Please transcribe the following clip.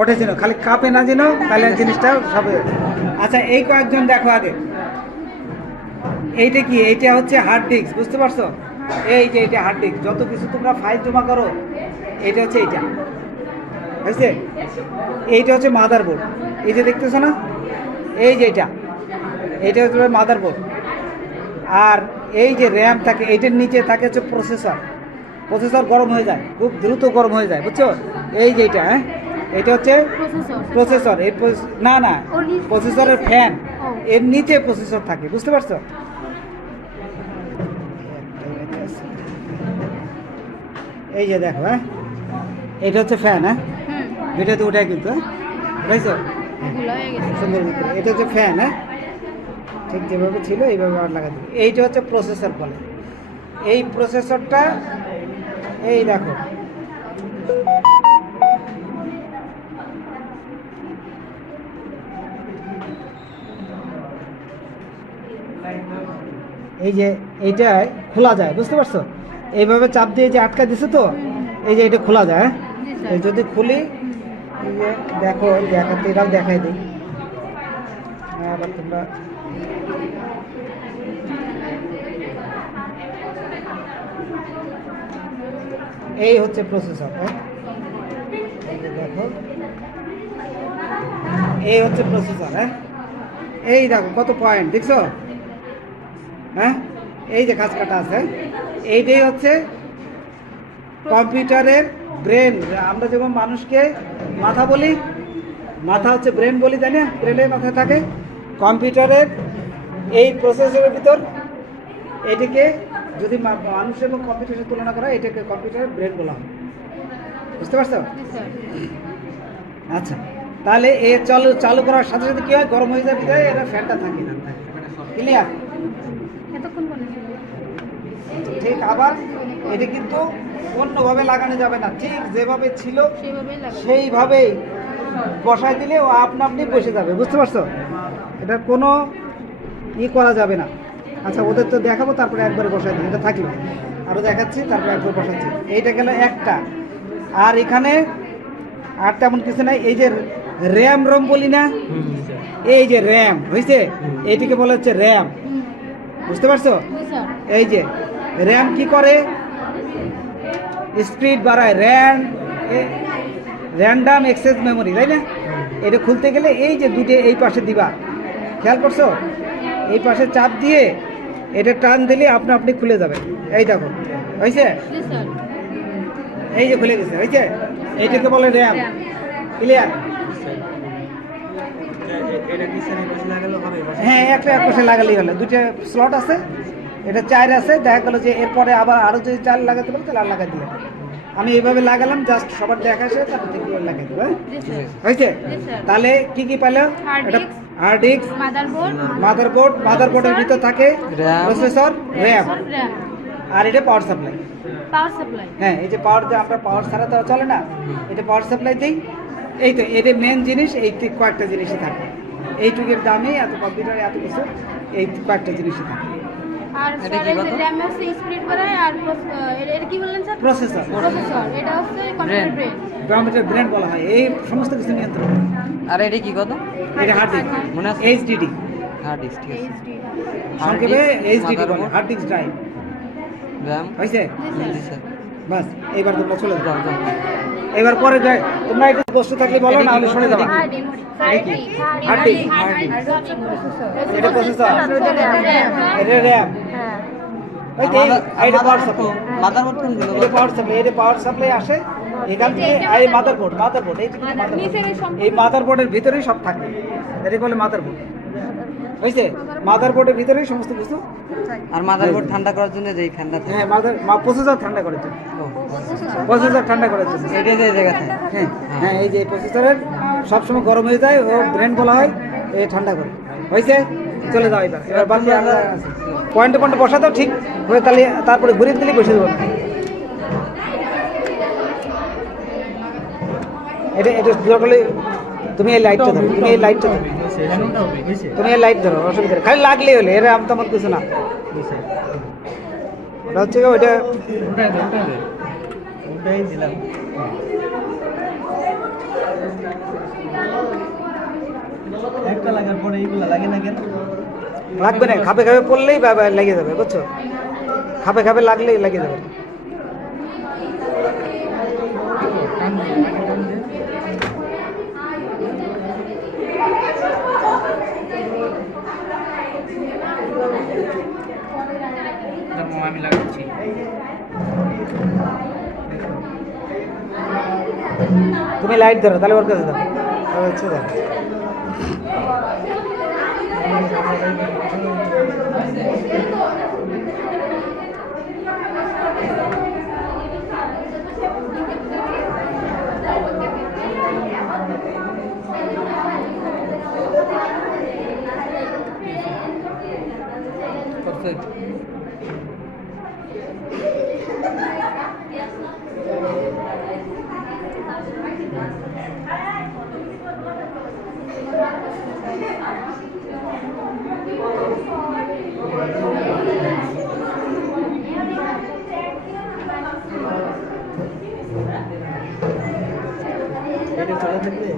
ওটা চিনো, খালি কাপে না চিনো তাহলে জিনিসটা সব। আচ্ছা এই কয়েকজন দেখো আগে, এইটা কি? এইটা হচ্ছে হার্ড ডিস্ক, বুঝতে পারছো? এই যে এইটা হার্ড ডিস্ক, যত কিছু তোমরা ফাইল জমা করো এইটা হচ্ছে এইটা, বুঝছে? এইটা হচ্ছে মাদারবোর্ড, এই যে দেখতেছো না, এই যে এইটা হচ্ছে মাদারবোর্ড। আর এই যে র্যাম থাকে, এইটার নিচে থাকে হচ্ছে প্রসেসর। প্রসেসর গরম হয়ে যায়, খুব দ্রুত গরম হয়ে যায়, বুঝছো? এই যে এইটা, হ্যাঁ, এটা হচ্ছে প্রসেসর। এই না না, প্রসেসরের ফ্যান, এর নিচে প্রসেসর থাকে, বুঝতে পারছো? এই যে দেখো, হ্যাঁ, এটা হচ্ছে ফ্যান, হ্যাঁ, ভিডিওতে উঠায় কিন্তু, বুঝছো? সুন্দর, এটা হচ্ছে ফ্যান, হ্যাঁ, ঠিক যেভাবে ছিল এইভাবে আর লাগা দিবে। এইটা হচ্ছে প্রসেসর বলে। এই প্রসেসরটা এই দেখো, এই যে এইটা খোলা যায়, বুঝতে পারছো? এইভাবে চাপ দিয়ে যে আটকা দিছে তো, এই যে এটা খোলা যায়, এই যদি খুলি, এই যে দেখো, দেখাতে এটাও দেখাই দিই। আবার তোমরা এই হচ্ছে প্রসেসর, হ্যাঁ, এই যে দেখো, এই হচ্ছে প্রসেসর, হ্যাঁ, এই দেখো কত পয়েন্ট দেখছো, হ্যাঁ, এই যে কাজ কাটা আছে, এইটাই হচ্ছে কম্পিউটারের ব্রেন। আমরা যেমন মানুষকে মাথা বলি, মাথা হচ্ছে ব্রেন বলি, তাই না? ব্রেনের মাথায় থাকে। কম্পিউটারের এই প্রসেসরের ভিতর এটিকে যদি মানুষ এবং কম্পিউটারের তুলনা করা, এটাকে কম্পিউটারের ব্রেন বলা হয়, বুঝতে পারছো? আচ্ছা, তাহলে এ চালু করার সাথে সাথে কি হয়? গরম হয়ে যাবে, এটা ফ্যানটা থাকে না, ক্লিয়ার? ঠিক। আবার এটা কিন্তু অন্যভাবে লাগানো যাবে না, ঠিক যেভাবে ছিল সেইভাবেই বসাই দিলে ও আপনা আপনি বসে যাবে, বুঝতে পারছো? এটা কোনো করা যাবে না। আচ্ছা, ওদের তো দেখাবো, তারপরে একবারে বসাই দিই, এটা থাকলো আরও দেখাচ্ছি, তারপরে একবার বসাচ্ছি। এইটা গেল একটা। আর এখানে আর তেমন কিছু নাই। এই যে র্যাম রম বলি না, এই যে র্যাম হয়েছে, এইটিকে বলা হচ্ছে র্যাম, বুঝতে পারছো? এই যে র্যাম কি করে? স্পিড বাড়ায়, র্যান্ডাম অ্যাক্সেস মেমোরি, তাই না? এটা খুলতে গেলে এই যে দুটো এই পাশে দিবা, খেয়াল করছো? এই পাশে চাপ দিয়ে এটা টান দিলে আপনা আপনি খুলে যাবে। এই দেখো, হয়েছে? এই যে খুলে গেছে, হয়েছে? এইটাকে বলে র্যাম, ক্লিয়ার? হ্যাঁ, একটা এক পাশে লাগালেই হলো। দুটো স্লট আছে, এটা 4 আছে, দেখা গেলো যে এরপরে আবার আরও যদি 4 লাগাতে পারো তাহলে আর লাগাই দিলে। আমি এইভাবে লাগালাম, জাস্ট সবার দেখা আসে, তারপর থেকে লাগাই দেবো, হয়েছে? তাহলে কি কি পেলো? এটা হার্ড ডিস্ক, মাদারবোর্ডের ভিতর থাকে প্রসেসর, র্যাম, আর এটা পাওয়ার সাপ্লাই। হ্যাঁ, এই যে পাওয়ার, যে আমরা পাওয়ার ছাড়া তো চলে না, এটা পাওয়ার সাপ্লাই দিই। এই তো এটা মেন জিনিস, এই কয়েকটা জিনিসই থাকে। এইটুকের দামে এত কম্পিউটারে এত কিছু, এই কয়েকটা জিনিসই থাকে। আর র্যাম হচ্ছে স্পিড বাড়ায়, আর এর কি বললেন স্যার? প্রসেসর। এটা হচ্ছে কম্পিউটার ব্রেন, কম্পিউটার ব্রেন বলা হয় এই সমস্ত কিছু নিয়ন্ত্রণ। আর এটা কি কত? এটা hard disk, HDD hard disk, ঠিক আছে, সংক্ষেপে এইচডিডি বলে, হার্ড ডিস্ক ড্রাইভ। র্যাম হয়েছে? জি স্যার। বাস, এইবার তোমরা চলে যাও। এবার পরে যাই, তোমরা একটু বসে থাকলে বলো, না হলে সরে যাবে। হার্ড ডিস্ক, এটা প্রসেসর, এটা র্যাম, পাওয়ার সাপ্লাই আসে এখান থেকে। এই মাদারবোর্ড, এই মাদারবোর্ডের ভিতরেই সব থাকে, এটা বলে মাদারবোর্ড, বুঝছে? মাদারবোর্ডের ভিতরেই সমস্ত কিছু। আর মাদারবোর্ড ঠান্ডা করার জন্য যেই ফ্যানটা থাকে, হ্যাঁ, প্রসেসর ঠান্ডা করার জন্য, প্রসেসর ঠান্ডা করার জন্য এটা যে জায়গাতে, হ্যাঁ হ্যাঁ, এই যে প্রসেসরের সবসময় গরম হয়ে যায়, ও ব্রেন বলা হয়, এই ঠান্ডা করে। হয়েছে? চলে যাও। এবার বাকি আমরা পয়েন্টে বসা দাও ঠিক হয়ে, তাহলে তারপরে ঘুরিয়ে দিলে বসে দেবো। এটা দরকার হলে তুমি এই লাইটটা ধরো, তুমি এই লাইটটা ধরো, তুমি এই লাইট ধরো, অসুবিধা নেই। খালি লাগলেই হলে এর আম তেমন কিছু না। ওটা হচ্ছে কি ওইটা ওটাই দিলাম। একটা লাগার পরে এইগুলা লাগে না কেন? লাগবে না, খাপে খাপে পড়লেই লেগে যাবে, বুঝছো? খাপে খাপে লাগলেই লেগে যাবে। আমি লাগাচ্ছি। তুমি লাইট ধরো, তাহলে ওর কাছে দাও, তাহলে হচ্ছে দাও। পারফেক্ট। এটা চলা থাকলে